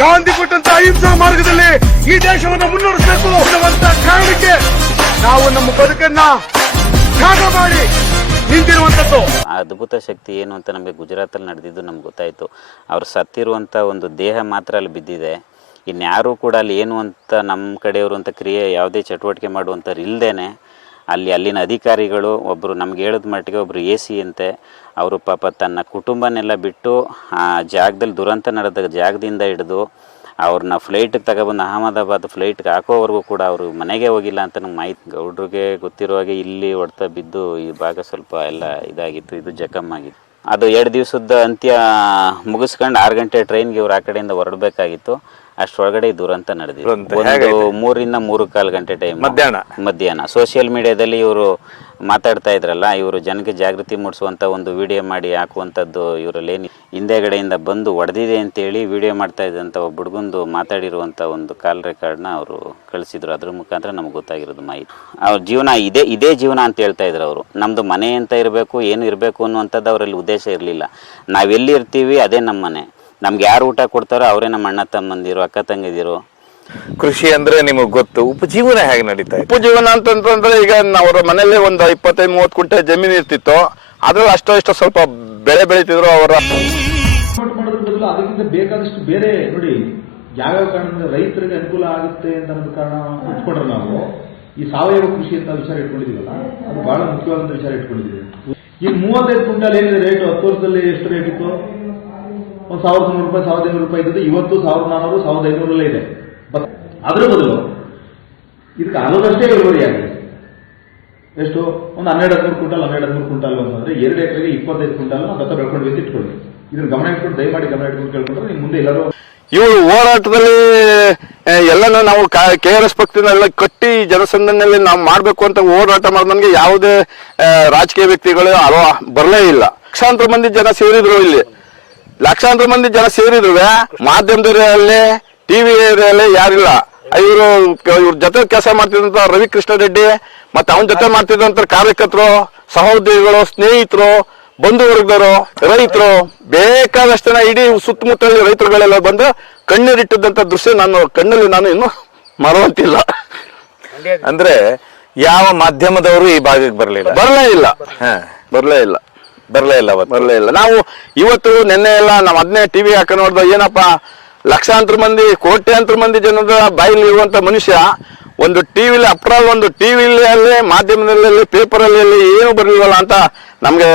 ಗಾಂಧಿ ಕೊಟ್ಟಂತ ಅಹಿಂಸಾ ಮಾರ್ಗದಲ್ಲಿ ಈ ದೇಶವನ್ನು ಮುನ್ನಡೆಸಬೇಕು ಅನ್ನುವಂತ ಕಾರಣಕ್ಕೆ ನಾವು ನಮ್ಮ ಬದುಕನ್ನ ತ್ಯಾಗ ಮಾಡಿ ನಿಂತಿರುವಂತದ್ದು. ಅದ್ಭುತ ಶಕ್ತಿ ಏನು ಅಂತ ನಮಗೆ ಗುಜರಾತಲ್ಲಿ ನಡೆದಿದ್ದು ನಮ್ಗೆ ಗೊತ್ತಾಯಿತು. ಅವ್ರು ಸತ್ತಿರುವಂಥ ಒಂದು ದೇಹ ಮಾತ್ರ ಅಲ್ಲಿ ಬಿದ್ದಿದೆ. ಇನ್ಯಾರೂ ಕೂಡ ಅಲ್ಲಿ ಏನು ಅಂತ ನಮ್ಮ ಕಡೆಯವರು ಅಂತ ಕ್ರಿಯೆ ಯಾವುದೇ ಚಟುವಟಿಕೆ ಮಾಡುವಂಥವ್ರು ಇಲ್ಲದೇ ಅಲ್ಲಿನ ಅಧಿಕಾರಿಗಳು ಒಬ್ಬರು ನಮ್ಗೆ ಹೇಳಿದ ಮಟ್ಟಿಗೆ ಒಬ್ಬರು AC ಅಂತೆ, ಅವರು ಪಾಪ ತನ್ನ ಕುಟುಂಬನೆಲ್ಲ ಬಿಟ್ಟು ಆ ಜಾಗದಲ್ಲಿ ದುರಂತ ನಡೆದ ಜಾಗದಿಂದ ಹಿಡಿದು ಅವ್ರನ್ನ ಫ್ಲೈಟಿಗೆ ತಗೊಬಂದು ಅಹಮದಾಬಾದ್ ಫ್ಲೈಟ್ಗೆ ಹಾಕೋವರೆಗೂ ಕೂಡ ಅವರು ಮನೆಗೆ ಹೋಗಿಲ್ಲ ಅಂತ ನಮ್ಗೆ ಮಾಹಿತಿ. ಗೌಡ್ರಿಗೆ ಗೊತ್ತಿರೋ ಹಾಗೆ ಇಲ್ಲಿ ಹೊಡೆತ ಬಿದ್ದು ಈ ಭಾಗ ಸ್ವಲ್ಪ ಎಲ್ಲ ಇದಾಗಿತ್ತು, ಇದು ಜಖಮ್ಮಾಗಿತ್ತು. ಅದು 2 ದಿವಸದ ಅಂತ್ಯ ಮುಗಿಸ್ಕೊಂಡು 6 ಗಂಟೆ ಟ್ರೈನ್ಗೆ ಇವ್ರು ಆ ಕಡೆಯಿಂದ ಹೊರಡಬೇಕಾಗಿತ್ತು. ಅಷ್ಟೊಳಗಡೆ ದುರಂತ ನಡೆದಿದೆ. ಒಂದು 3 ರಿಂದ 3:15 ಗಂಟೆ ಟೈಮ್ ಮಧ್ಯಾಹ್ನ ಸೋಷಿಯಲ್ ಮೀಡಿಯಾದಲ್ಲಿ ಇವರು ಮಾತಾಡ್ತಾ ಇದ್ರಲ್ಲ, ಇವರು ಜನಕ್ಕೆ ಜಾಗೃತಿ ಮೂಡಿಸುವಂಥ ಒಂದು ವಿಡಿಯೋ ಮಾಡಿ ಹಾಕುವಂಥದ್ದು. ಇವರಲ್ಲೇನು ಹಿಂದೆಗಡೆಯಿಂದ ಬಂದು ಹೊಡೆದಿದೆ ಅಂತೇಳಿ ವಿಡಿಯೋ ಮಾಡ್ತಾ ಇದ್ದಂಥ ಒಬ್ಬ ಹುಡುಗಂದು ಮಾತಾಡಿರುವಂಥ ಒಂದು ಕಾಲ್ ರೆಕಾರ್ಡ್ನ ಅವರು ಕಳಿಸಿದ್ರು. ಅದ್ರ ಮುಖಾಂತರ ನಮ್ಗೆ ಗೊತ್ತಾಗಿರೋದು ಮಾಹಿತಿ. ಅವ್ರ ಜೀವನ ಇದೇ ಜೀವನ ಅಂತ ಹೇಳ್ತಾ ಇದ್ರು ಅವರು. ನಮ್ಮದು ಮನೆ ಅಂತ ಇರಬೇಕು, ಏನು ಇರಬೇಕು ಅನ್ನುವಂಥದ್ದು ಅವರಲ್ಲಿ ಉದ್ದೇಶ ಇರಲಿಲ್ಲ. ನಾವೆಲ್ಲಿ ಇರ್ತೀವಿ ಅದೇ ನಮ್ಮ ಮನೆ, ನಮ್ಗೆ ಯಾರು ಊಟ ಕೊಡ್ತಾರೋ ಅವರೇ ನಮ್ಮ ಅಣ್ಣ ತಮ್ಮಂದಿರು, ಅಕ್ಕ ತಂಗಿದಿರು. ಕೃಷಿ ಅಂದ್ರೆ ನಿಮಗ್ ಗೊತ್ತು, ಉಪಜೀವನ ಹೇಗೆ ನಡೀತಾ ಇದೆ? ಉಪಜೀವನ ಅಂತಂದ್ರೆ ಈಗ ಅವರ ಮನೇಲಿ ಒಂದು 25-30 ಕುಂಟೆ ಜಮೀನು ಇರ್ತಿತ್ತು, ಅದ್ರಲ್ಲಿ ಅಷ್ಟೋ ಸ್ವಲ್ಪ ಬೆಳೆ ಬೆಳೀತಿದ್ರು. ಅವರ ಬದಲು ಅದಕ್ಕಿಂತ ಬೇಕಾದಷ್ಟು ಬೇರೆ ನೋಡಿ ಯಾವ್ಯಾವ ಕಾರಣದಿಂದ ರೈತರಿಗೆ ಅನುಕೂಲ ಆಗುತ್ತೆ ಅಂತ ಅನ್ನೋದು ಕಾರಣ ಇಟ್ಕೊಂಡ್ರೆ ನಾವು ಈ ಸಾವಯವ ಕೃಷಿ ಅಂತ ವಿಚಾರ ಇಟ್ಕೊಂಡಿದೀವಲ್ಲ, ಅದು ಬಹಳ ಮುಖ್ಯವಾದಂತ ವಿಚಾರ ಇಟ್ಕೊಂಡಿದ್ದೀವಿ. ಈಗ 35 ಕ್ವಿಂಟಲ್ ಏನಿದೆ ರೇಟ್, 10 ವರ್ಷದಲ್ಲಿ ಎಷ್ಟು ರೇಟ್ ಇತ್ತು? ಒಂದು 1,300 ರೂಪಾಯಿ 1,500 ರೂಪಾಯಿ ಇದ್ದು ಇವತ್ತು 1,400 1,500 ಇದೆ. ಅದ್ರ ಬದಲು ಇದಕ್ಕೆ ಅಲ್ಲದಷ್ಟೇ ಇಳುವರಿ ಆಗಿದೆ. ಎಷ್ಟು? ಒಂದು 12-13 ಕ್ವಿಂಟಲ್ 12-13 ಕ್ವಿಂಟಲ್ ಅಂತಂದ್ರೆ 2 ಎಕರೆಗೆ 25 ಕ್ವಿಂಟಲ್ ಭತ್ತ ಬೆಳ್ಕೊಂಡು ಇಟ್ಕೊಳ್ಳಿ. ಇದನ್ನ ಗಮನ ಇಟ್ಕೊಂಡು ದಯಮಾಡಿ ಗಮನ ಇಟ್ಕೊಂಡು ಕೇಳ್ಕೊಂಡ್ರೆ ನಿಮ್ ಮುಂದೆ ಎಲ್ಲರೂ ಇವರು ಹೋರಾಟದಲ್ಲಿ ಎಲ್ಲನೂ ನಾವು KRS ಪಕ್ಷನೆಲ್ಲ ಕಟ್ಟಿ ಜನಸಂದಣಿಯಲ್ಲಿ ನಾವು ಮಾಡಬೇಕು ಅಂತ ಹೋರಾಟ ಮಾಡಿದ ನನಗೆ ಯಾವುದೇ ರಾಜಕೀಯ ವ್ಯಕ್ತಿಗಳು ಬರಲೇ ಇಲ್ಲ. ಲಕ್ಷಾಂತರ ಮಂದಿ ಜನ ಸೇರಿದ್ರು, ಇಲ್ಲಿ ಲಕ್ಷಾಂತರ ಮಂದಿ ಜನ ಸೇರಿದ್ರು. ಮಾಧ್ಯಮದಲ್ಲಿ ಟಿವಿ ಏರಿಯಲ್ಲಿ ಯಾರಿಲ್ಲ. ಇವ್ರ ಜೊತೆ ಕೆಲಸ ಮಾಡ್ತಿದ್ದಂತ ರವಿಕೃಷ್ಣ ರೆಡ್ಡಿ ಮತ್ತೆ ಅವನ ಜೊತೆ ಮಾಡ್ತಿದ್ದಂತ ಕಾರ್ಯಕರ್ತರು, ಸಹೋದ್ಯೋಗಿಗಳು, ಸ್ನೇಹಿತರು, ಬಂಧು ವರ್ಗದವರು, ರೈತರು, ಬೇಕಾದಷ್ಟು ಜನ ಇಡೀ ಸುತ್ತಮುತ್ತಲ ರೈತರುಗಳೆಲ್ಲ ಬಂದು ಕಣ್ಣೀರಿಟ್ಟಿದ್ದಂತ ದೃಶ್ಯ ನಾನು ಕಣ್ಣಲ್ಲಿ ನಾನು ಇನ್ನೂ ಮರೆಯುವಂತಿಲ್ಲ. ಅಂದ್ರೆ ಯಾವ ಮಾಧ್ಯಮದವರು ಈ ಭಾಗಕ್ಕೆ ಬರಲೇ ಇಲ್ಲ. ನಾವು ಇವತ್ತು ನಿನ್ನೆ ಎಲ್ಲ ನಾವು ಅದನ್ನೇ ಟಿವಿ ಹಾಕ ನೋಡ್ದ, ಏನಪ್ಪಾ ಲಕ್ಷಾಂತರ ಮಂದಿ ಕೋಟ್ಯಾಂತರ ಮಂದಿ ಜನದ ಬಾಯಲ್ಲಿ ಇರುವಂತ ಮನುಷ್ಯ ಒಂದು ಟಿವಿಲಿ ಒಂದು ಟಿವಿಲಿ ಮಾಧ್ಯಮದಲ್ಲಿ ಪೇಪರ್ ಅಲ್ಲಿ ಏನು ಬರಲಿಲ್ಲ ಅಂತ ನಮ್ಗೆ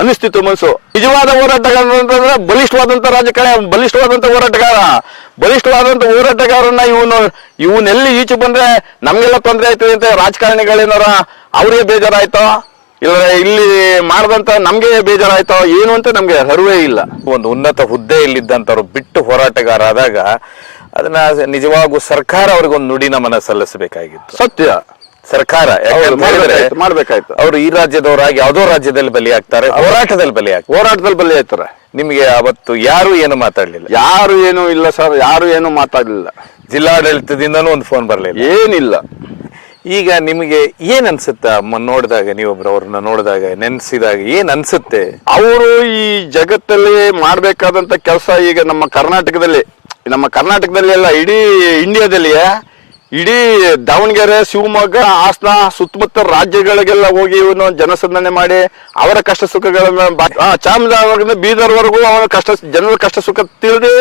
ಅನಿಸ್ತಿತ್ತು ಮನಸ್ಸು. ನಿಜವಾದ ಹೋರಾಟಗಾರ ಅಂತಂದ್ರೆ ಬಲಿಷ್ಠವಾದಂತ ರಾಜಕಾರಣ, ಬಲಿಷ್ಠವಾದಂತ ಹೋರಾಟಗಾರನ್ನ ಇವನ್ನೆಲ್ಲಿ ಈಚೆ ಬಂದ್ರೆ ನಮ್ಗೆಲ್ಲ ತೊಂದರೆ ಆಯ್ತದೆ ಅಂತ ರಾಜಕಾರಣಿಗಳೇನಾರ ಅವ್ರಿಗೆ ಬೇಜಾರಾಯ್ತೋ ಇಲ್ಲ ಇಲ್ಲಿ ಮಾಡದಂತ ನಮ್ಗೆ ಬೇಜಾರಾಯ್ತೋ ಏನು ಅಂತ ನಮ್ಗೆ ಅರಿವೇ ಇಲ್ಲ. ಒಂದು ಉನ್ನತ ಹುದ್ದೆಯಲ್ಲಿದ್ದಂತವ್ರು ಬಿಟ್ಟು ಹೋರಾಟಗಾರ ಆದಾಗ ಅದನ್ನ ನಿಜವಾಗೂ ಸರ್ಕಾರ ಅವ್ರಿಗೊಂದು ನುಡಿ ನಮನ ಸಲ್ಲಿಸಬೇಕಾಗಿತ್ತು. ಸತ್ಯ, ಸರ್ಕಾರ ಮಾಡ್ಬೇಕಾಯ್ತು. ಅವರು ಈ ರಾಜ್ಯದವರಾಗಿ ಯಾವುದೋ ರಾಜ್ಯದಲ್ಲಿ ಬಲಿಯಾಗ್ತಾರೆ, ಹೋರಾಟದಲ್ಲಿ ಬಲಿಯಾಗ್ತಾರೆ. ನಿಮ್ಗೆ ಅವತ್ತು ಯಾರು ಏನು ಮಾತಾಡ್ಲಿಲ್ಲ? ಯಾರು ಏನು ಇಲ್ಲ ಸರ್, ಯಾರು ಏನು ಮಾತಾಡ್ಲಿಲ್ಲ. ಜಿಲ್ಲಾಡಳಿತದಿಂದನೂ ಒಂದು ಫೋನ್ ಬರ್ಲಿಲ್ಲ, ಏನಿಲ್ಲ. ಈಗ ನಿಮಗೆ ಏನ್ ಅನ್ಸುತ್ತೆ ನೋಡಿದಾಗ, ನೀವೊಬ್ರು ಅವ್ರನ್ನ ನೋಡಿದಾಗ ನೆನ್ಸಿದಾಗ ಏನ್ ಅನ್ಸುತ್ತೆ? ಅವರು ಈ ಜಗತ್ತಲ್ಲಿ ಮಾಡ್ಬೇಕಾದಂತ ಕೆಲಸ ಈಗ ನಮ್ಮ ಕರ್ನಾಟಕದಲ್ಲಿ ಎಲ್ಲ ಇಡೀ ಇಂಡಿಯಾದಲ್ಲಿ, ಇಡೀ ದಾವಣಗೆರೆ, ಶಿವಮೊಗ್ಗ, ಹಾಸನ ಸುತ್ತಮುತ್ತ ರಾಜ್ಯಗಳಿಗೆಲ್ಲ ಹೋಗಿ ಇವನು ಜನಸಂದಣೆ ಮಾಡಿ ಅವರ ಕಷ್ಟ ಸುಖಗಳನ್ನ ಚಾಮರಾಜನಗರದಿಂದ ಬೀದರ್ವರೆಗೂ ಅವರ ಜನರ ಕಷ್ಟ ಸುಖ ತಿಳಿದು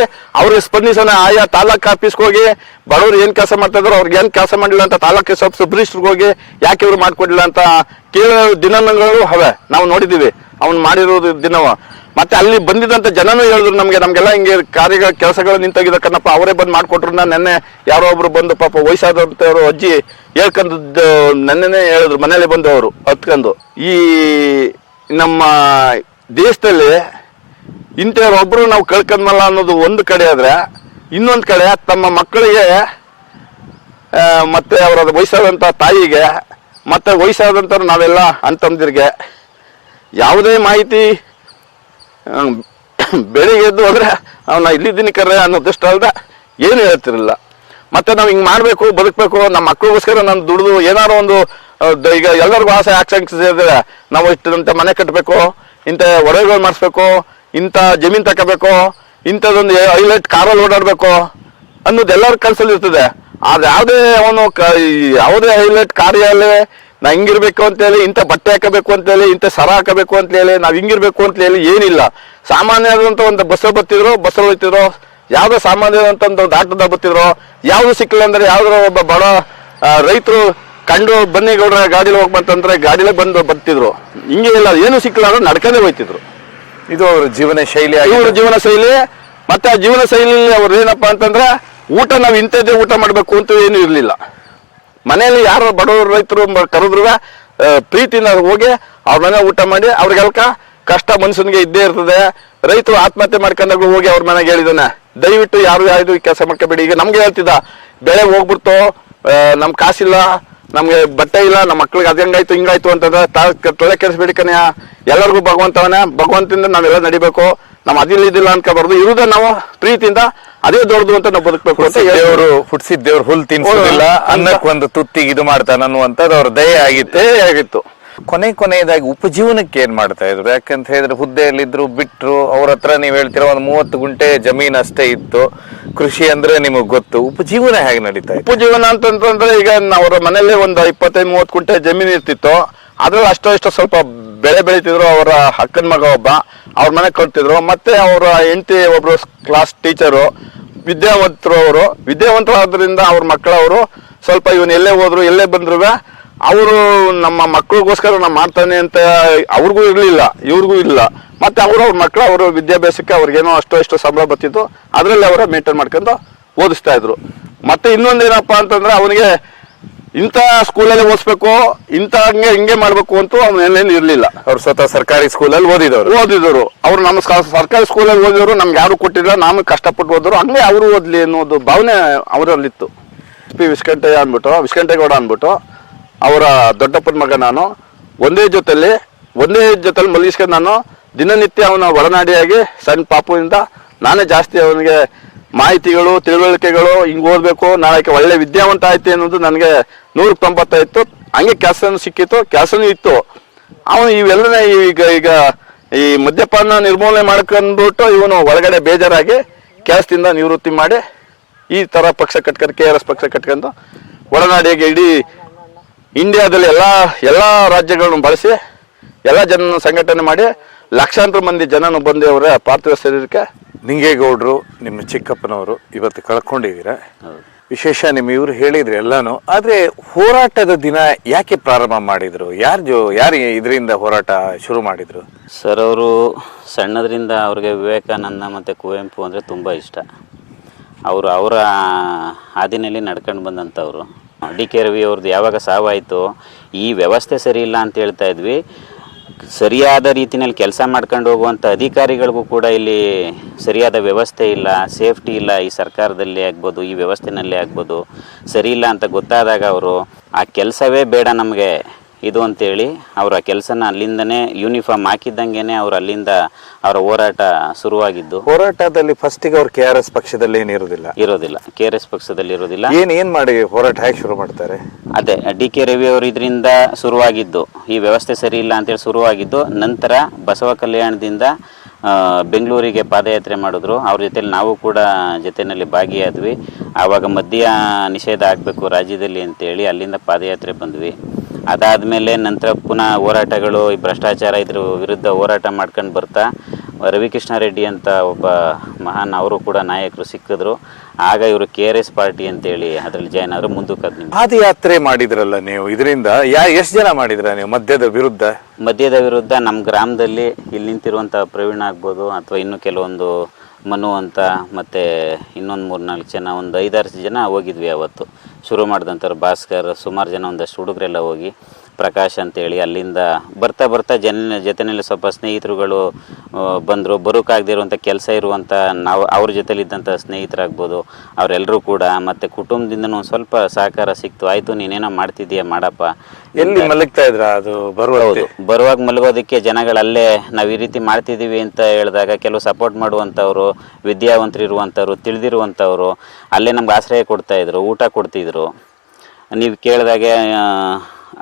ಅವ್ರಿಗೆ ಸ್ಪಂದಿಸೋಣ. ಆಯಾ ತಾಲೂಕ್ ಆಫೀಸ್ಗೆ ಹೋಗಿ ಬಡವರು ಏನ್ ಕೆಲಸ ಮಾಡ್ತಾ ಇದ್ರು, ಅವ್ರಿಗೆ ಏನ್ ಕೆಲಸ ಮಾಡಿಲ್ಲ ಅಂತ ತಾಲೂಕು ಸಬ್ ರಿಜಿಸ್ಟರ್ಗೆ ಹೋಗಿ ಯಾಕೆ ಇವ್ರು ಮಾಡ್ಕೊಡ್ಲಿಲ್ಲ ಅಂತ ಕೇಳೋ ದಿನಗಳು ಹವೆ. ನಾವು ನೋಡಿದೀವಿ ಅವ್ನು ಮಾಡಿರೋದು ದಿನವ. ಮತ್ತೆ ಅಲ್ಲಿ ಬಂದಿದ್ದಂತ ಜನನೂ ಹೇಳಿದ್ರು ನಮ್ಗೆಲ್ಲ ಹಿಂಗೆ ಕೆಲಸಗಳು ನಿಂತೋಗಿದ ಕಣಪ್ಪ, ಅವರೇ ಬಂದು ಮಾಡ್ಕೊಟ್ರು. ನೆನ್ನೆ ಯಾರೋ ಒಬ್ರು ಬಂದು ಪಾಪ ವಯಸ್ಸಾದಂತವ್ರು ಅಜ್ಜಿ ಹೇಳ್ಕೊಂಡು ನೆನ್ನೆನೆ ಹೇಳಿದ್ರು, ಮನೇಲಿ ಬಂದು ಅವರು ಹತ್ಕೊಂಡು. ಈ ನಮ್ಮ ದೇಶದಲ್ಲಿ ಇಂಥವ್ರೊಬ್ರು ನಾವು ಕಳ್ಕೊಂಡ್ಮಲ್ಲ ಅನ್ನೋದು ಒಂದು ಕಡೆ ಆದ್ರೆ, ಇನ್ನೊಂದು ಕಡೆ ತಮ್ಮ ಮಕ್ಕಳಿಗೆ ಮತ್ತೆ ಅವರ ವಯಸ್ಸಾದಂತ ತಾಯಿಗೆ ಮತ್ತೆ ವಯಸ್ಸಾದಂಥವ್ರು ನಾವೆಲ್ಲ ಅಂತಂದಿರ್ಗೆ ಯಾವುದೇ ಮಾಹಿತಿ ಬೆಳಿಗ್ಗೆ ಎದ್ದು ಹೋದ್ರೆ ಅವನ್ನ ಇಲ್ಲಿದ್ದೀನಿ ಕರ್ರೆ ಅನ್ನೋದಷ್ಟು ಅಲ್ದ ಏನು ಹೇಳ್ತಿರಲಿಲ್ಲ. ಮತ್ತೆ ನಾವು ಹಿಂಗೆ ಮಾಡಬೇಕು, ಬದುಕಬೇಕು, ನಮ್ಮ ಮಕ್ಕಳಿಗೋಸ್ಕರ ನಾನು ದುಡಿದು ಏನಾರು ಒಂದು ಈಗ ಎಲ್ಲರಿಗೂ ಆಸೆ ಆಕಾಂಕ್ಷೆ ಇದ್ರೆ ನಾವು ಇಷ್ಟಂತ ಮನೆ ಕಟ್ಟಬೇಕು, ಇಂಥ ಒಡವೆಗಳು ಮಾಡಿಸ್ಬೇಕು, ಇಂಥ ಜಮೀನು ತಗೋಬೇಕು, ಇಂಥದ್ದೊಂದು ಹೈಲೈಟ್ ಕಾರಲ್ಲಿ ಓಡಾಡಬೇಕು, ಅನ್ನೋದು ಎಲ್ಲರ ಕನಸಲ್ಲಿ ಇರ್ತದೆ. ಆದ್ರೆ ಯಾವುದೇ ಅವನು ಯಾವುದೇ ಹೈಲೈಟ್ ಕಾರ್ಯಾಲಯ ನಾ ಹಿಂಗಿರ್ಬೇಕು ಅಂತ ಹೇಳಿ, ಇಂಥ ಬಟ್ಟೆ ಹಾಕಬೇಕು ಅಂತ ಹೇಳಿ, ಇಂಥ ಸರ ಹಾಕಬೇಕು ಅಂತ ಹೇಳಿ, ನಾವ್ ಹಿಂಗಿರ್ಬೇಕು ಅಂತ ಹೇಳಿ ಏನಿಲ್ಲ. ಸಾಮಾನ್ಯವಾದಂತ ಒಂದು ಬಸ್ ಬರ್ತಿದ್ರು, ಬಸ್ಸಲ್ಲಿ ಹೋಗ್ತಿದ್ರು, ಯಾವ್ದೋ ಸಾಮಾನ್ಯವಾದಂತ ಒಂದು ಆಟೋದಾಗ ಬರ್ತಿದ್ರು, ಯಾವ್ದು ಸಿಕ್ಕಿಲ್ಲ ಅಂದ್ರೆ ಯಾವ್ದಾರ ಒಬ್ಬ ಬಡ ರೈತರು ಕಂಡು ಬನ್ನಿ ಗೌಡ್ರ ಗಾಡಿಲಿ ಹೋಗ್ಬಂತಂದ್ರೆ ಗಾಡಿಲೇ ಬಂದು ಬರ್ತಿದ್ರು. ಹಿಂಗೆ ಇಲ್ಲ, ಏನು ಸಿಕ್ಕಿಲ್ಲ ಅಂದ್ರೆ ನಡ್ಕೊಂಡೇ ಹೋಯ್ತಿದ್ರು. ಇದು ಅವ್ರ ಜೀವನ ಶೈಲಿ ಇವ್ರ ಜೀವನ ಶೈಲಿ. ಮತ್ತೆ ಆ ಜೀವನ ಶೈಲಿಯಲ್ಲಿ ಅವ್ರು ಏನಪ್ಪಾ ಅಂತಂದ್ರೆ ಊಟ ನಾವು ಇಂಥದ್ದೇ ಊಟ ಮಾಡ್ಬೇಕು ಅಂತ ಏನು ಇರ್ಲಿಲ್ಲ. ಮನೆಯಲ್ಲಿ ಯಾರು ಬಡವರು ರೈತರು ಕರೆದ್ರು ಪ್ರೀತಿಯಿಂದ ಹೋಗಿ ಅವ್ರ ಮನೆ ಊಟ ಮಾಡಿ, ಅವ್ರಿಗೆಲ್ಕ ಕಷ್ಟ ಮನುಷ್ಯನಿಗೆ ಇದ್ದೇ ಇರ್ತದೆ. ರೈತರು ಆತ್ಮಹತ್ಯೆ ಮಾಡ್ಕೊಂಡಾಗ ಹೋಗಿ ಅವ್ರ ಮನೆಗೆ ಹೇಳಿದಾನೆ, ದಯವಿಟ್ಟು ಯಾರು ಯಾವ್ದು ಕೆಲಸ ಮಾಡ್ಕೋಬೇಡಿ. ಈಗ ನಮ್ಗೆ ಹೇಳ್ತಿದ್ದ, ಬೆಳೆ ಹೋಗ್ಬಿಡ್ತು, ನಮ್ ಕಾಸಿಲ್ಲ, ನಮ್ಗೆ ಬಟ್ಟೆ ಇಲ್ಲ, ನಮ್ಮ ಮಕ್ಳಿಗೆ ಅದ್ ಹೆಂಗಾಯ್ತು ಹಿಂಗಾಯ್ತು ಅಂತಂದ್ರೆ ತೊಳೆ ಕೆಲ್ಸಬೇಡಿ ಕನ್ಯ, ಎಲ್ಲರಿಗೂ ಭಗವಂತವನೇ, ಭಗವಂತದಿಂದ ನಾವೆಲ್ಲ ನಡಿಬೇಕು, ನಮ್ ಅದಿಲ್ಲ ಇದಿಲ್ಲ ಅನ್ಕೋಬಾರ್ದು, ಇರುದ ನಾವು ಪ್ರೀತಿಯಿಂದ ಅದೇ ದೊಡ್ಡದು ಅಂತ ನಾವು ಬದುಕಬೇಕು ಅಂತ ದೇವರು ಹುಟ್ಟಿಸಿದ ದೇವ್ರು ಹುಲ್ ತಿನ್ಸೋದಿಲ್ಲ, ಅನ್ನಕ್ಕೆ ಒಂದು ತುತ್ತಿಗೆ ಇದು ಮಾಡ್ತಾನ ಅನ್ನುವಂಥದ್ದು ಅವ್ರ ದಯೆ ಆಗಿತ್ತು. ಕೊನೆಯದಾಗಿ ಉಪಜೀವನಕ್ಕೆ ಏನ್ ಮಾಡ್ತಾ ಇದ್ರು? ಯಾಕಂತ ಹೇಳಿದ್ರೆ ಹುದ್ದೆಯಲ್ಲಿದ್ರು, ಬಿಟ್ರು. ಅವ್ರ ಹತ್ರ ನೀವ್ ಹೇಳ್ತೀರ ಒಂದು 30 ಗುಂಟೆ ಜಮೀನ್ ಅಷ್ಟೇ ಇತ್ತು, ಕೃಷಿ ಅಂದ್ರೆ ನಿಮಗ್ ಗೊತ್ತು. ಉಪಜೀವನ ಹೇಗೆ ನಡೀತಾ ಇತ್ತು? ಉಪಜೀವನ ಅಂತಂದ್ರೆ ಈಗ ಅವ್ರ ಮನೇಲಿ ಒಂದು 25-30 ಗುಂಟೆ ಜಮೀನ್ ಇರ್ತಿತ್ತು. ಅದ್ರಲ್ಲಿ ಅಷ್ಟೋ ಸ್ವಲ್ಪ ಬೆಳೆ ಬೆಳಿತಿದ್ರು. ಅವರ ಅಕ್ಕನ ಮಗ ಒಬ್ಬ ಅವ್ರ ಮನೆ ಕಟ್ತಿದ್ರು. ಮತ್ತೆ ಅವರ ಹೆಂಡತಿ ಒಬ್ರು ಕ್ಲಾಸ್ ಟೀಚರು, ವಿದ್ಯಾವಂತರಾದ್ರಿಂದ ಅವ್ರ ಮಕ್ಕಳವರು ಸ್ವಲ್ಪ ಇವನ್ ಎಲ್ಲೇ ಹೋದ್ರು ಎಲ್ಲೇ ಬಂದ್ರು ಅವರು ನಮ್ಮ ಮಕ್ಕಳಿಗೋಸ್ಕರ ನಾ ಮಾಡ್ತಾನೆ ಅಂತ ಅವ್ರಿಗೂ ಇರ್ಲಿಲ್ಲ, ಇವ್ರಿಗೂ ಇಲ್ಲ. ಮತ್ತೆ ಅವ್ರ ಮಕ್ಕಳು ಅವ್ರ ವಿದ್ಯಾಭ್ಯಾಸಕ್ಕೆ ಅವ್ರಿಗೇನೋ ಅಷ್ಟೋ ಸಂಬಳ ಬರ್ತಿತ್ತು, ಅದ್ರಲ್ಲಿ ಅವರ ಮೇಂಟೈನ್ ಮಾಡ್ಕೊಂಡು ಓದಿಸ್ತಾ ಇದ್ರು. ಮತ್ತೆ ಇನ್ನೊಂದೇನಪ್ಪಾ ಅಂತಂದ್ರೆ ಅವನಿಗೆ ಇಂಥ ಸ್ಕೂಲಲ್ಲಿ ಓದಿಸ್ಬೇಕು, ಇಂಥ ಹಿಂಗೆ ಮಾಡ್ಬೇಕು ಅಂತ ಅವನೇನೇನು ಇರ್ಲಿಲ್ಲ. ಅವ್ರು ಸ್ವತಃ ಸರ್ಕಾರಿ ಸ್ಕೂಲಲ್ಲಿ ಓದಿದ್ರು. ಅವ್ರು ನಮ್ಮ ಸರ್ಕಾರಿ ಸ್ಕೂಲಲ್ಲಿ ಓದಿದ್ರು, ನಮ್ಗೆ ಯಾರು ಕೊಟ್ಟಿಲ್ಲ, ನಮ್ಗೆ ಕಷ್ಟಪಟ್ಟು ಓದಿದ್ರು, ಹಂಗೆ ಅವರು ಓದ್ಲಿ ಅನ್ನೋದು ಭಾವನೆ ಅವರಲ್ಲಿತ್ತು. ವಿಸ್ಕಂಠೇಗೌಡ ಅಂದ್ಬಿಟ್ಟು ಅವರ ದೊಡ್ಡಪ್ಪನ ಮಗ. ನಾನು ಒಂದೇ ಜೊತೆಲಿ ಮಲಗಿಸ್ಕೊಂಡು ನಾನು ದಿನನಿತ್ಯ ಅವನ ಒಳನಾಡಿಯಾಗಿ ಸಣ್ಣ ಪಾಪುವಿಂದ ನಾನೇ ಜಾಸ್ತಿ ಅವನಿಗೆ ಮಾಹಿತಿಗಳು, ತಿಳುವಳಿಕೆಗಳು, ಹಿಂಗ್ ಓದ್ಬೇಕು, ನಾಳೆ ಒಳ್ಳೆ ವಿದ್ಯಾವಂತ ಆಯ್ತು ಅನ್ನೋದು ನನಗೆ 190 ಇತ್ತು. ಹಂಗೆ ಕೆಲಸನೂ ಸಿಕ್ಕಿತ್ತು, ಕೆಲಸನೂ ಇತ್ತು. ಅವನು ಇವೆಲ್ಲನೇ ಈಗ ಈ ಮದ್ಯಪಾನ ನಿರ್ಮೂಲನೆ ಮಾಡ್ಕೊಂಡ್ಬಿಟ್ಟು ಇವನು ಒಳಗಡೆ ಬೇಜಾರಾಗಿ ಕೆಲಸದಿಂದ ನಿವೃತ್ತಿ ಮಾಡಿ ಈ ತರ ಪಕ್ಷ ಕಟ್ಕೊಂಡು KRS ಪಕ್ಷ ಕಟ್ಕೊಂಡು ಒಳನಾಡಿಗೆ ಇಡೀ ಇಂಡಿಯಾದಲ್ಲಿ ಎಲ್ಲಾ ರಾಜ್ಯಗಳನ್ನು ಬಳಸಿ ಎಲ್ಲಾ ಜನ ಸಂಘಟನೆ ಮಾಡಿ ಲಕ್ಷಾಂತರ ಮಂದಿ ಜನನು ಬಂದು ಅವರ ಪಾರ್ಥಿವ ಶರೀರಕ್ಕೆ. ನಿಂಗೇಗೌಡರು ನಿಮ್ಮ ಚಿಕ್ಕಪ್ಪನವರು ಇವತ್ತು ಕಳ್ಕೊಂಡಿದ್ದೀರಾ. ವಿಶೇಷ ನಿಮ್ಮ ಇವ್ರು ಹೇಳಿದ್ರಿ ಎಲ್ಲಾನು. ಆದ್ರೆ ಹೋರಾಟದ ದಿನ ಯಾಕೆ ಪ್ರಾರಂಭ ಮಾಡಿದ್ರು? ಯಾರು ಇದರಿಂದ ಹೋರಾಟ ಶುರು ಮಾಡಿದ್ರು? ಸರ್, ಅವರು ಸಣ್ಣದ್ರಿಂದ ಅವ್ರಿಗೆ ವಿವೇಕಾನಂದ ಮತ್ತು ಕುವೆಂಪು ಅಂದರೆ ತುಂಬ ಇಷ್ಟ. ಅವರ ಹಾದಿನಲ್ಲಿ ನಡ್ಕೊಂಡು ಬಂದಂಥವ್ರು. DK ರವಿ ಅವ್ರದ್ದು ಯಾವಾಗ ಸಾವಾಯಿತು, ಈ ವ್ಯವಸ್ಥೆ ಸರಿ ಇಲ್ಲ ಅಂತ ಹೇಳ್ತಾ ಇದ್ವಿ. ಸರಿಯಾದ ರೀತಿಯಲ್ಲಿ ಕೆಲಸ ಮಾಡ್ಕೊಂಡು ಹೋಗುವಂಥ ಅಧಿಕಾರಿಗಳಿಗೂ ಕೂಡ ಇಲ್ಲಿ ಸರಿಯಾದ ವ್ಯವಸ್ಥೆ ಇಲ್ಲ, ಸೇಫ್ಟಿ ಇಲ್ಲ. ಈ ಸರ್ಕಾರದಲ್ಲಿ ಆಗ್ಬೋದು, ಈ ವ್ಯವಸ್ಥೆನಲ್ಲೇ ಆಗ್ಬೋದು, ಸರಿ ಇಲ್ಲ ಅಂತ ಗೊತ್ತಾದಾಗ ಅವರು ಆ ಕೆಲಸವೇ ಬೇಡ ನಮಗೆ ಇದು ಅಂತೇಳಿ ಅವರ ಕೆಲಸನ ಅಲ್ಲಿಂದನೇ ಯೂನಿಫಾರ್ಮ್ ಹಾಕಿದ್ದಂಗೆ ಅವರು ಅಲ್ಲಿಂದ ಅವರ ಹೋರಾಟ ಶುರುವಾಗಿದ್ದು. ಹೋರಾಟದಲ್ಲಿ ಫಸ್ಟಿಗೆ ಅವ್ರು KRS ಪಕ್ಷದಲ್ಲಿ ಇರೋದಿಲ್ಲ. KRS ಪಕ್ಷದಲ್ಲಿ ಇರೋದಿಲ್ಲ. ಏನ್ ಮಾಡಿ ಹೋರಾಟ ಹೇಗೆ ಶುರು ಮಾಡ್ತಾರೆ? ಅದೇ DK ರವಿ ಅವರು ಇದರಿಂದ ಶುರುವಾಗಿದ್ದು, ಈ ವ್ಯವಸ್ಥೆ ಸರಿ ಇಲ್ಲ ಅಂತೇಳಿ ಶುರುವಾಗಿದ್ದು. ನಂತರ ಬಸವ ಕಲ್ಯಾಣದಿಂದ ಬೆಂಗಳೂರಿಗೆ ಪಾದಯಾತ್ರೆ ಮಾಡಿದ್ರು. ಅವ್ರ ಜೊತೆಲಿ ನಾವು ಕೂಡ ಜೊತೆಯಲ್ಲಿ ಭಾಗಿಯಾದ್ವಿ. ಆವಾಗ ಮದ್ಯ ನಿಷೇಧ ಆಗಬೇಕು ರಾಜ್ಯದಲ್ಲಿ ಅಂತೇಳಿ ಅಲ್ಲಿಂದ ಪಾದಯಾತ್ರೆ ಬಂದ್ವಿ. ಅದಾದಮೇಲೆ ನಂತರ ಪುನಃ ಹೋರಾಟಗಳು, ಈ ಭ್ರಷ್ಟಾಚಾರ ಇದ್ರ ವಿರುದ್ಧ ಹೋರಾಟ ಮಾಡ್ಕೊಂಡು ಬರ್ತಾ ರವಿಕೃಷ್ಣ ರೆಡ್ಡಿ ಅಂತ ಒಬ್ಬ ಮಹಾನ್ ಅವರು ಕೂಡ ನಾಯಕರು ಸಿಕ್ಕಿದ್ರು. ಆಗ ಇವರು KRS ಪಾರ್ಟಿ ಅಂತೇಳಿ ಅದರಲ್ಲಿ ಜಾಯ್ನ್ ಆದ್ರು. ಮುಂದಕ್ಕೆ ಪಾದಯಾತ್ರೆ ಮಾಡಿದ್ರಲ್ಲ ನೀವು, ಇದರಿಂದ ಎಷ್ಟು ಜನ ಮಾಡಿದ್ರ ನೀವು? ಮದ್ಯದ ವಿರುದ್ಧ ನಮ್ಮ ಗ್ರಾಮದಲ್ಲಿ ಇಲ್ಲಿ ನಿಂತಿರುವಂಥ ಪ್ರವೀಣ್ ಆಗ್ಬೋದು, ಅಥವಾ ಇನ್ನು ಕೆಲವೊಂದು ಮನು ಅಂತ, ಮತ್ತು ಇನ್ನೊಂದು 3-4 ಜನ, ಒಂದು 5-6 ಜನ ಹೋಗಿದ್ವಿ ಅವತ್ತು. ಶುರು ಮಾಡಿದಂಥವ್ರು ಭಾಸ್ಕರ್, ಸುಮಾರು ಜನ, ಒಂದಷ್ಟು ಹುಡುಗರೆಲ್ಲ ಹೋಗಿ, ಪ್ರಕಾಶ್ ಅಂತೇಳಿ. ಅಲ್ಲಿಂದ ಬರ್ತಾ ಜೊತೆಯಲ್ಲಿ ಸ್ವಲ್ಪ ಸ್ನೇಹಿತರುಗಳು ಬಂದರು. ಬರೋಕ್ಕಾಗದಿರುವಂಥ ಕೆಲಸ ಇರುವಂಥ ನಾವು ಅವ್ರ ಜೊತೆಲಿದ್ದಂಥ ಸ್ನೇಹಿತರಾಗ್ಬೋದು, ಅವರೆಲ್ಲರೂ ಕೂಡ. ಮತ್ತು ಕುಟುಂಬದಿಂದನೂ ಒಂದು ಸ್ವಲ್ಪ ಸಹಕಾರ ಸಿಕ್ತು. ಆಯಿತು, ನೀನೇನೋ ಮಾಡ್ತಿದ್ದೀಯ ಮಾಡಪ್ಪ. ಎಲ್ಲಿ ಮಲಗ್ತಾ ಇದ್ರ? ಅದು ಬರುವಾಗ ಮಲಗೋದಕ್ಕೆ ಜನಗಳಲ್ಲೇ ನಾವು ಈ ರೀತಿ ಮಾಡ್ತಿದ್ದೀವಿ ಅಂತ ಹೇಳಿದಾಗ ಕೆಲವು ಸಪೋರ್ಟ್ ಮಾಡುವಂಥವ್ರು, ವಿದ್ಯಾವಂತರು ಇರುವಂಥವ್ರು, ತಿಳಿದಿರುವಂಥವ್ರು ಅಲ್ಲೇ ನಮ್ಗೆ ಆಶ್ರಯ ಕೊಡ್ತಾಯಿದ್ರು, ಊಟ ಕೊಡ್ತಿದ್ರು. ನೀವು ಕೇಳಿದಾಗೆ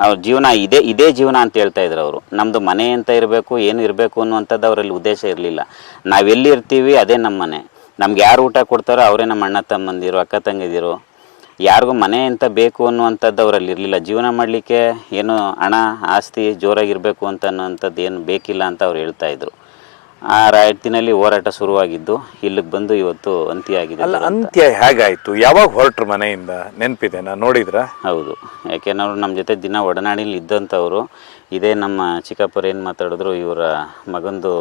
ಅವ್ರ ಜೀವನ ಇದೇ ಜೀವನ ಅಂತ ಹೇಳ್ತಾ ಇದ್ರು ಅವರು. ನಮ್ಮದು ಮನೆ ಅಂತ ಇರಬೇಕು, ಏನು ಇರಬೇಕು ಅನ್ನುವಂಥದ್ದು ಅವರಲ್ಲಿ ಉದ್ದೇಶ ಇರಲಿಲ್ಲ. ನಾವೆಲ್ಲಿ ಇರ್ತೀವಿ ಅದೇ ನಮ್ಮ ಮನೆ. ನಮ್ಗೆ ಯಾರು ಊಟ ಕೊಡ್ತಾರೋ ಅವರೇ ನಮ್ಮ ಅಣ್ಣ ತಮ್ಮಂದಿರು, ಅಕ್ಕ ತಂಗಿದಿರು. ಯಾರಿಗೂ ಮನೆ ಅಂತ ಬೇಕು ಅನ್ನುವಂಥದ್ದು ಅವರಲ್ಲಿ ಇರಲಿಲ್ಲ. ಜೀವನ ಮಾಡಲಿಕ್ಕೆ ಏನು ಹಣ ಆಸ್ತಿ ಜೋರಾಗಿರಬೇಕು ಅನ್ನೋಂಥದ್ದು ಏನು ಬೇಕಿಲ್ಲ ಅಂತ ಅವ್ರು ಹೇಳ್ತಾಯಿದ್ರು. ಆ ರಾಯತಿನಲ್ಲಿ ಹೋರಾಟ ಶುರುವಾಗಿದ್ದು ಇಲ್ಲಿಗೆ ಬಂದು ಇವತ್ತು ಅಂತ್ಯ ಆಗಿದೆ. ಅಲ್ಲ, ಅಂತ್ಯ ಹೇಗಾಯ್ತು? ಯಾವಾಗ ಹೊರಟ್ರು ಮನೆಯಿಂದ? ನೆನಪಿದೆನಾ? ನೋಡಿದ್ರ? ಹೌದು, ಯಾಕೆಂದ್ರೆ ನಮ್ಮ ಜೊತೆ ದಿನ ಒಡನಾಡಿಲಿ ಇದ್ದಂಥವ್ರು. ಇದೇ ನಮ್ಮ ಚಿಕ್ಕಪ್ಪರು ಏನು ಮಾತಾಡಿದ್ರು, ಇವರ ಮಗಂದು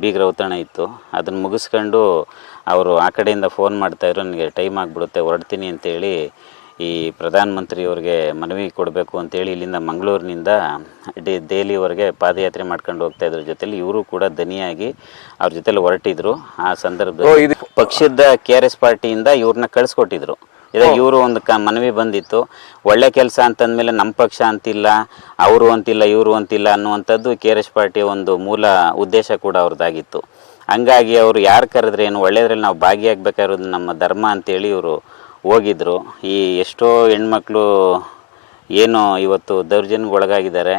ಬೀಗರ ಔತಣ ಇತ್ತು, ಅದನ್ನು ಮುಗಿಸ್ಕೊಂಡು ಅವರು ಆ ಕಡೆಯಿಂದ ಫೋನ್ ಮಾಡ್ತಾಯಿದ್ರು, ನನಗೆ ಟೈಮ್ ಆಗಿಬಿಡುತ್ತೆ ಹೊರಡ್ತೀನಿ ಅಂತೇಳಿ ಈ ಪ್ರಧಾನ ಮಂತ್ರಿಯವ್ರಿಗೆ ಮನವಿ ಕೊಡಬೇಕು ಅಂತೇಳಿ ಇಲ್ಲಿಂದ ಮಂಗಳೂರಿನಿಂದ ದೆಹಲಿವರೆಗೆ ಪಾದಯಾತ್ರೆ ಮಾಡ್ಕೊಂಡು ಹೋಗ್ತಾಯಿದ್ರ. ಜೊತೆಲಿ ಇವರು ಕೂಡ ದನಿಯಾಗಿ ಅವ್ರ ಜೊತೆಲಿ ಹೊರಟಿದ್ರು. ಆ ಸಂದರ್ಭದಲ್ಲಿ ಪಕ್ಷದ KRS ಪಾರ್ಟಿಯಿಂದ ಇವ್ರನ್ನ ಕಳಿಸ್ಕೊಟ್ಟಿದ್ರು. ಇದಾಗ ಇವರು ಒಂದು ಮನವಿ ಬಂದಿತ್ತು, ಒಳ್ಳೆ ಕೆಲಸ ಅಂತಂದಮೇಲೆ ನಮ್ಮ ಪಕ್ಷ ಅಂತಿಲ್ಲ, ಅವರು ಅಂತಿಲ್ಲ, ಇವರು ಅಂತಿಲ್ಲ ಅನ್ನುವಂಥದ್ದು KRS ಪಾರ್ಟಿಯ ಒಂದು ಮೂಲ ಉದ್ದೇಶ ಕೂಡ ಅವ್ರದ್ದಾಗಿತ್ತು. ಹಂಗಾಗಿ ಅವರು ಯಾರು ಕರೆದ್ರೆ ಏನು ಒಳ್ಳೆಯದ್ರಲ್ಲಿ ನಾವು ಭಾಗಿಯಾಗಬೇಕಾಗಿರೋದು ನಮ್ಮ ಧರ್ಮ ಅಂತೇಳಿ ಇವರು ಹೋಗಿದ್ರು. ಈ ಎಷ್ಟೋ ಹೆಣ್ಮಕ್ಳು ಏನು ಇವತ್ತು ದೌರ್ಜನ್ಯಕ್ಕೆ ಒಳಗಾಗಿದ್ದಾರೆ,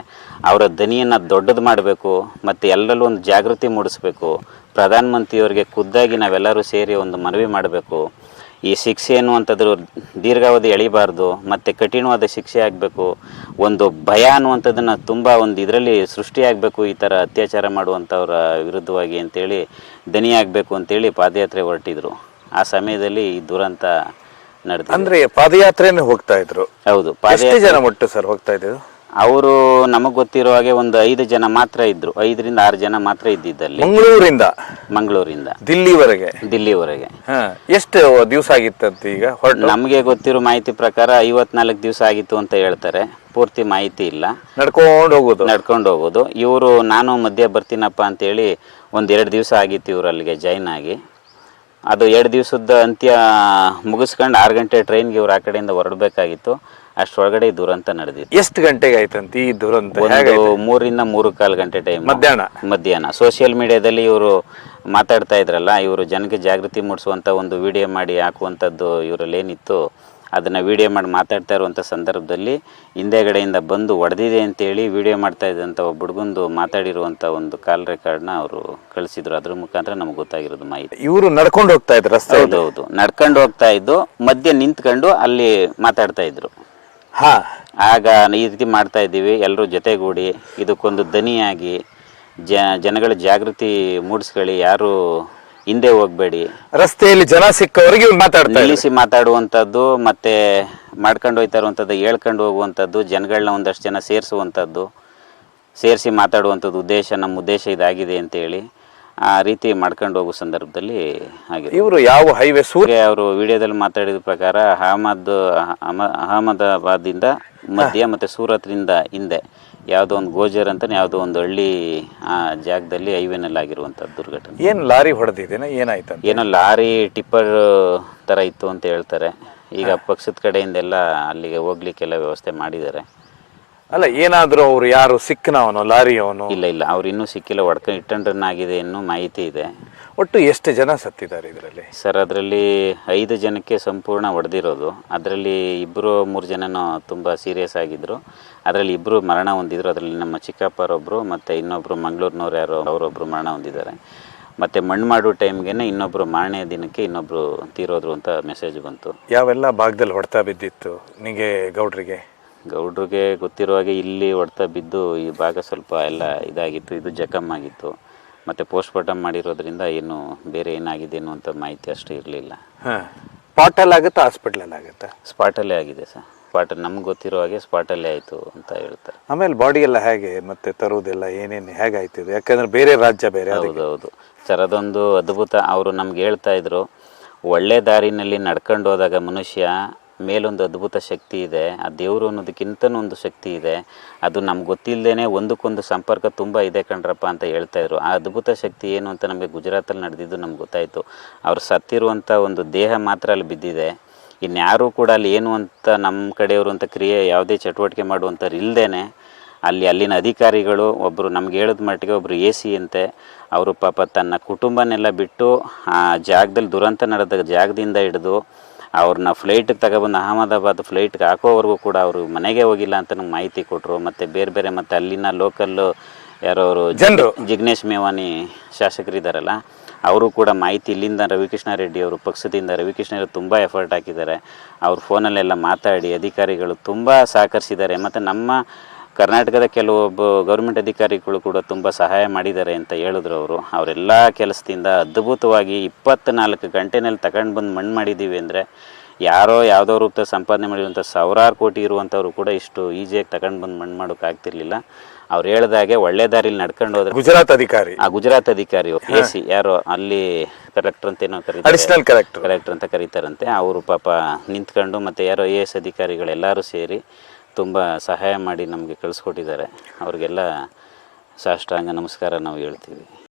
ಅವರ ದನಿಯನ್ನು ದೊಡ್ಡದು ಮಾಡಬೇಕು ಮತ್ತು ಎಲ್ಲರಲ್ಲೂ ಒಂದು ಜಾಗೃತಿ ಮೂಡಿಸ್ಬೇಕು. ಪ್ರಧಾನಮಂತ್ರಿಯವರಿಗೆ ಖುದ್ದಾಗಿ ನಾವೆಲ್ಲರೂ ಸೇರಿ ಒಂದು ಮನವಿ ಮಾಡಬೇಕು. ಈ ಶಿಕ್ಷೆ ಅನ್ನುವಂಥದ್ದು ದೀರ್ಘಾವಧಿ ಎಳಿಬಾರ್ದು, ಮತ್ತು ಕಠಿಣವಾದ ಶಿಕ್ಷೆ ಆಗಬೇಕು. ಒಂದು ಭಯ ಅನ್ನುವಂಥದ್ದನ್ನು ತುಂಬ ಒಂದು ಇದರಲ್ಲಿ ಸೃಷ್ಟಿಯಾಗಬೇಕು, ಈ ಥರ ಅತ್ಯಾಚಾರ ಮಾಡುವಂಥವ್ರ ವಿರುದ್ಧವಾಗಿ ಅಂತೇಳಿ ದನಿಯಾಗಬೇಕು ಅಂತೇಳಿ ಪಾದಯಾತ್ರೆ ಹೊರಟಿದ್ರು. ಆ ಸಮಯದಲ್ಲಿ ಈ ದುರಂತ ನಡೆದ. ಅಂದ್ರೆ ಪಾದಯಾತ್ರೆನೇ ಹೋಗ್ತಾ ಇದ್ರು? ಹೌದು. ಎಷ್ಟು ಜನ ಒಟ್ಟು ಸರ್ ಹೋಗ್ತಾ ಇದ್ರು? ಅವರು ನಮಗೆ ಗೊತ್ತಿರೋ ಹಾಗೆ ಒಂದು 5 ಜನ ಮಾತ್ರ ಇದ್ರು, 5 ರಿಂದ 6 ಜನ ಮಾತ್ರ ಇದ್ದಿದ್ದಲ್ಲಿ. ಮಂಗಳೂರಿಂದ ದಿಲ್ಲಿವರೆಗೆ. ಎಷ್ಟು ದಿವಸ ಆಗಿತ್ತಂತ ಈಗ ಹೊರಟು? ನಮಗೆ ಗೊತ್ತಿರೋ ಮಾಹಿತಿ ಪ್ರಕಾರ 54 ದಿವಸ ಆಗಿತ್ತು ಅಂತ ಹೇಳ್ತಾರೆ, ಪೂರ್ತಿ ಮಾಹಿತಿ ಇಲ್ಲ. ನಡ್ಕೊಂಡು ಹೋಗೋದು. ಇವರು ನಾನು ಮಧ್ಯ ಬರ್ತೀನಪ್ಪ ಅಂತೇಳಿ ಒಂದು 2 ದಿವಸ ಆಗಿತ್ತು ಇವರು ಅಲ್ಲಿಗೆ ಜಾಯ್ನ್ ಆಗಿ. ಅದು 2 ದಿವಸದ ಅಂತ್ಯ ಮುಗಿಸ್ಕೊಂಡು 6 ಗಂಟೆ ಟ್ರೈನ್ಗೆ ಇವ್ರು ಆ ಕಡೆಯಿಂದ ಹೊರಡಬೇಕಾಗಿತ್ತು. ಅಷ್ಟೊಳಗಡೆ ಈ ದುರಂತ ನಡೆದಿತ್ತು. ಎಷ್ಟು ಗಂಟೆಗೆ ಆಯ್ತಂತ ಈ ದುರಂತ? ಒಂದು 3 ರಿಂದ 3:15 ಗಂಟೆ ಟೈಮ್, ಮಧ್ಯಾಹ್ನ. ಸೋಷಿಯಲ್ ಮೀಡಿಯಾದಲ್ಲಿ ಇವರು ಮಾತಾಡ್ತಾ ಇದ್ರಲ್ಲ, ಇವರು ಜನಕ್ಕೆ ಜಾಗೃತಿ ಮೂಡಿಸುವಂಥ ಒಂದು ವಿಡಿಯೋ ಮಾಡಿ ಹಾಕುವಂಥದ್ದು ಇವರಲ್ಲಿ ಏನಿತ್ತು, ಅದನ್ನು ವಿಡಿಯೋ ಮಾಡಿ ಮಾತಾಡ್ತಾ ಇರುವಂಥ ಸಂದರ್ಭದಲ್ಲಿ ಹಿಂದೆಗಡೆಯಿಂದ ಬಂದು ಹೊಡೆದಿದೆ ಅಂತೇಳಿ ವಿಡಿಯೋ ಮಾಡ್ತಾ ಇದ್ದಂಥ ಒಬ್ಬ ಹುಡುಗಂದು ಮಾತಾಡಿರುವಂಥ ಒಂದು ಕಾಲ್ ರೆಕಾರ್ಡ್ನ ಅವರು ಕಳಿಸಿದ್ರು. ಅದ್ರ ಮುಖಾಂತರ ನಮ್ಗೆ ಗೊತ್ತಾಗಿರೋದು ಮಾಹಿತಿ. ಇವರು ನಡ್ಕೊಂಡು ಹೋಗ್ತಾ ಇದ್ರು ರಸ್ತೆ? ಹೌದು, ನಡ್ಕೊಂಡು ಹೋಗ್ತಾ ಇದ್ದು ಮಧ್ಯೆ ನಿಂತ್ಕೊಂಡು ಅಲ್ಲಿ ಮಾತಾಡ್ತಾ ಇದ್ರು. ಆಗ ಈ ರೀತಿ ಮಾಡ್ತಾ ಇದ್ದೀವಿ, ಎಲ್ಲರೂ ಜೊತೆಗೂಡಿ ಇದಕ್ಕೊಂದು ದನಿಯಾಗಿ ಜನಗಳ ಜಾಗೃತಿ ಮೂಡಿಸ್ಕೊಳ್ಳಿ, ಯಾರು ಹಿಂದೆ ಹೋಗ್ಬೇಡಿ, ರಸ್ತೆಯಲ್ಲಿ ಜನ ಸಿಕ್ಕವರಿಗೆ ನಿಲ್ಲಿಸಿ ಮಾತಾಡುವಂಥದ್ದು, ಮತ್ತೆ ಮಾಡ್ಕೊಂಡು ಹೋಗ್ತಾ ಇರುವಂಥದ್ದು, ಹೇಳ್ಕೊಂಡು ಹೋಗುವಂಥದ್ದು, ಜನಗಳನ್ನ ಒಂದಷ್ಟು ಜನ ಸೇರಿಸಿ ಮಾತಾಡುವಂಥದ್ದು ನಮ್ಮ ಉದ್ದೇಶ ಇದಾಗಿದೆ ಅಂತೇಳಿ ಆ ರೀತಿ ಮಾಡ್ಕೊಂಡು ಹೋಗೋ ಸಂದರ್ಭದಲ್ಲಿ ಹಾಗೆ. ಇವರು ಯಾವ ಹೈವೇ? ಅವರು ವಿಡಿಯೋದಲ್ಲಿ ಮಾತಾಡಿದ ಪ್ರಕಾರ ಅಹಮದಾಬಾದಿಂದ ಮಧ್ಯ ಮತ್ತು ಸೂರತ್ರಿಂದ ಹಿಂದೆ ಯಾವುದೋ ಒಂದು ಗೋಜರ್ ಅಂತ ಯಾವುದೋ ಒಂದು ಹಳ್ಳಿ ಆ ಜಾಗದಲ್ಲಿ ಹೈವೇನಲ್ಲಿ ಆಗಿರುವಂಥದ್ದು ದುರ್ಘಟನೆ. ಏನು ಲಾರಿ ಹೊಡೆದಿದ್ದೇನೆ? ಏನಾಯ್ತು? ಏನೋ ಲಾರಿ ಟಿಪ್ಪರ್ ಥರ ಇತ್ತು ಅಂತ ಹೇಳ್ತಾರೆ. ಈಗ ಪಕ್ಷದ ಕಡೆಯಿಂದೆಲ್ಲ ಅಲ್ಲಿಗೆ ಹೋಗ್ಲಿಕ್ಕೆಲ್ಲ ವ್ಯವಸ್ಥೆ ಮಾಡಿದ್ದಾರೆ. ಅಲ್ಲ, ಏನಾದರೂ ಅವರು ಯಾರು ಸಿಕ್ಕನವನು ಲಾರಿ ಅವನು? ಇಲ್ಲ, ಅವ್ರು ಇನ್ನೂ ಸಿಕ್ಕಿಲ್ಲ. ಹಿಟ್ ಆಗಿದೆ ಇನ್ನೂ ಮಾಹಿತಿ ಇದೆ. ಒಟ್ಟು ಎಷ್ಟು ಜನ ಸತ್ತಿದ್ದಾರೆ ಇದರಲ್ಲಿ? ಸರ್, ಅದರಲ್ಲಿ 5 ಜನಕ್ಕೆ ಸಂಪೂರ್ಣ ಹೊಡೆದಿರೋದು. ಅದರಲ್ಲಿ 2-3 ಜನನೂ ತುಂಬ ಸೀರಿಯಸ್ ಆಗಿದ್ದರು. ಅದರಲ್ಲಿ 2 ಮರಣ ಹೊಂದಿದ್ರು. ಅದರಲ್ಲಿ ನಮ್ಮ ಚಿಕ್ಕಪ್ಪರೊಬ್ಬರು ಮತ್ತು ಇನ್ನೊಬ್ಬರು ಮಂಗಳೂರಿನವ್ರು ಯಾರೋ ಅವರೊಬ್ಬರು ಮರಣ ಹೊಂದಿದ್ದಾರೆ. ಮತ್ತು ಮಣ್ಣು ಮಾಡೋ ಟೈಮ್ಗೆ ಇನ್ನೊಬ್ಬರು ಮಾರನೇ ದಿನಕ್ಕೆ ಇನ್ನೊಬ್ಬರು ತೀರೋದ್ರು ಅಂತ ಮೆಸೇಜ್ ಬಂತು. ಯಾವೆಲ್ಲ ಭಾಗದಲ್ಲಿ ಹೊಡೆತ ಬಿದ್ದಿತ್ತು ನಿಮಗೆ ಗೌಡ್ರಿಗೆ ಗೊತ್ತಿರೋ ಹಾಗೆ ಇಲ್ಲಿ ಹೊಡೆತ ಬಿದ್ದು ಈ ಭಾಗ ಸ್ವಲ್ಪ ಎಲ್ಲ ಇದಾಗಿತ್ತು, ಇದು ಜಖಮ್ ಆಗಿತ್ತು. ಮತ್ತು ಪೋಸ್ಟ್ಮಾರ್ಟಮ್ ಮಾಡಿರೋದ್ರಿಂದ ಏನು ಬೇರೆ ಏನಾಗಿದೆ ಅನ್ನುವಂಥ ಮಾಹಿತಿ ಅಷ್ಟು ಇರಲಿಲ್ಲ. ಸ್ಪಾಟಲ್ಲಿ ಆಗುತ್ತಾ ಹಾಸ್ಪಿಟ್ಲಲ್ಲಿ ಆಗುತ್ತಾ? ಸ್ಪಾಟಲ್ಲೇ ಆಗಿದೆ ಸರ್. ನಮ್ಗೆ ಗೊತ್ತಿರೋ ಹಾಗೆ ಸ್ಪಾಟಲ್ಲೇ ಆಯಿತು ಅಂತ ಹೇಳ್ತಾರೆ. ಆಮೇಲೆ ಬಾಡಿ ಎಲ್ಲ ಹೇಗೆ ಮತ್ತೆ ತರೋದೆಲ್ಲ ಏನೇನು ಹೇಗಾಯ್ತು? ಯಾಕಂದರೆ ಬೇರೆ ರಾಜ್ಯ ಬೇರೆ. ಹೌದು ಸರ್, ಅದೊಂದು ಅದ್ಭುತ. ಅವರು ನಮ್ಗೆ ಹೇಳ್ತಾ ಇದ್ರು, ಒಳ್ಳೆ ದಾರಿನಲ್ಲಿ ನಡ್ಕೊಂಡು ಹೋದಾಗ ಮನುಷ್ಯ ಮೇಲೊಂದು ಅದ್ಭುತ ಶಕ್ತಿ ಇದೆ, ಆ ದೇವರು ಅನ್ನೋದಕ್ಕಿಂತನೂ ಒಂದು ಶಕ್ತಿ ಇದೆ, ಅದು ನಮ್ಗೆ ಗೊತ್ತಿಲ್ಲದೇ ಒಂದಕ್ಕೊಂದು ಸಂಪರ್ಕ ತುಂಬ ಇದೆ ಕಣ್ರಪ್ಪ ಅಂತ ಹೇಳ್ತಾಯಿದ್ರು. ಆ ಅದ್ಭುತ ಶಕ್ತಿ ಏನು ಅಂತ ನಮಗೆ ಗುಜರಾತಲ್ಲಿ ನಡೆದಿದ್ದು ನಮ್ಗೆ ಗೊತ್ತಾಯಿತು. ಅವ್ರು ಸತ್ತಿರುವಂಥ ಒಂದು ದೇಹ ಮಾತ್ರ ಅಲ್ಲಿ ಬಿದ್ದಿದೆ. ಇನ್ಯಾರೂ ಕೂಡ ಅಲ್ಲಿ ಏನು ಅಂತ ನಮ್ಮ ಕಡೆಯವರು ಅಂತ ಯಾವುದೇ ಚಟುವಟಿಕೆ ಮಾಡುವಂಥವ್ರು ಇಲ್ಲದೇ ಅಲ್ಲಿನ ಅಧಿಕಾರಿಗಳು ಒಬ್ಬರು ನಮ್ಗೆ ಹೇಳಿದ ಮಟ್ಟಿಗೆ ಒಬ್ಬರು AC ಅಂತೆ, ಅವರು ಪಾಪ ತನ್ನ ಕುಟುಂಬನೆಲ್ಲ ಬಿಟ್ಟು ಆ ಜಾಗದಲ್ಲಿ ದುರಂತ ನಡೆದ ಜಾಗದಿಂದ ಹಿಡಿದು ಅವ್ರನ್ನ ಫ್ಲೈಟಿಗೆ ತಗೊಬಂದು ಅಹಮದಾಬಾದ್ ಫ್ಲೈಟ್ಗೆ ಹಾಕೋವರೆಗೂ ಕೂಡ ಅವರು ಮನೆಗೆ ಹೋಗಿಲ್ಲ ಅಂತ ನಮ್ಗೆ ಮಾಹಿತಿ ಕೊಟ್ಟರು. ಮತ್ತು ಬೇರೆ ಮತ್ತು ಅಲ್ಲಿನ ಲೋಕಲ್ಲು ಯಾರೋ ಅವರು ಜಿಗ್ನೇಶ್ ಮೇವಾನಿ ಶಾಸಕರಿದ್ದಾರಲ್ಲ, ಅವರು ಕೂಡ ಮಾಹಿತಿ ಇಲ್ಲಿಂದ ರವಿಕೃಷ್ಣ ರೆಡ್ಡಿ ಅವರು ಪಕ್ಷದಿಂದ ರವಿಕೃಷ್ಣ ರೆಡ್ಡಿ ತುಂಬ ಎಫರ್ಟ್ ಹಾಕಿದ್ದಾರೆ. ಅವ್ರ ಫೋನಲ್ಲೆಲ್ಲ ಮಾತಾಡಿ ಅಧಿಕಾರಿಗಳು ತುಂಬ ಸಹಕರಿಸಿದ್ದಾರೆ. ಮತ್ತು ನಮ್ಮ ಕರ್ನಾಟಕದ ಕೆಲವೊಬ್ಬ ಗೌರ್ಮೆಂಟ್ ಅಧಿಕಾರಿಗಳು ಕೂಡ ತುಂಬ ಸಹಾಯ ಮಾಡಿದ್ದಾರೆ ಅಂತ ಹೇಳಿದ್ರು ಅವರು. ಅವರೆಲ್ಲ ಕೆಲಸದಿಂದ ಅದ್ಭುತವಾಗಿ 24 ಗಂಟೆನಲ್ಲಿ ತಗೊಂಡು ಬಂದು ಮಣ್ಣು ಮಾಡಿದ್ದೀವಿ ಅಂದರೆ ಯಾರೋ ಯಾವುದೋ ರೂಪದ ಸಂಪಾದನೆ ಮಾಡಿರುವಂಥ ಸಾವಿರಾರು ಕೋಟಿ ಇರುವಂಥವ್ರು ಕೂಡ ಇಷ್ಟು ಈಸಿಯಾಗಿ ತಗೊಂಡು ಬಂದು ಮಣ್ಣು ಮಾಡೋಕ್ಕಾಗ್ತಿರ್ಲಿಲ್ಲ. ಅವ್ರು ಹೇಳ್ದಾಗೆ ಒಳ್ಳೆ ದಾರಿಲಿ ನಡ್ಕೊಂಡು ಹೋದ್ರೆ ಗುಜರಾತ್ ಅಧಿಕಾರಿ, ಆ ಗುಜರಾತ್ ಅಧಿಕಾರಿ AC ಯಾರೋ ಅಲ್ಲಿ ಕಲೆಕ್ಟರ್ ಅಂತ ಏನೋ ಅಡಿಷನಲ್ ಕಲೆಕ್ಟರ್ ಅಂತ ಕರೀತಾರಂತೆ, ಅವರು ಪಾಪ ನಿಂತ್ಕೊಂಡು ಮತ್ತು ಯಾರೋ AS ಅಧಿಕಾರಿಗಳೆಲ್ಲರೂ ಸೇರಿ ತುಂಬ ಸಹಾಯ ಮಾಡಿ ನಮಗೆ ಕಳಿಸ್ಕೊಟ್ಟಿದ್ದಾರೆ. ಅವ್ರಿಗೆಲ್ಲ ಸಾಷ್ಟಾಂಗ ನಮಸ್ಕಾರ ನಾವು ಹೇಳ್ತೀವಿ.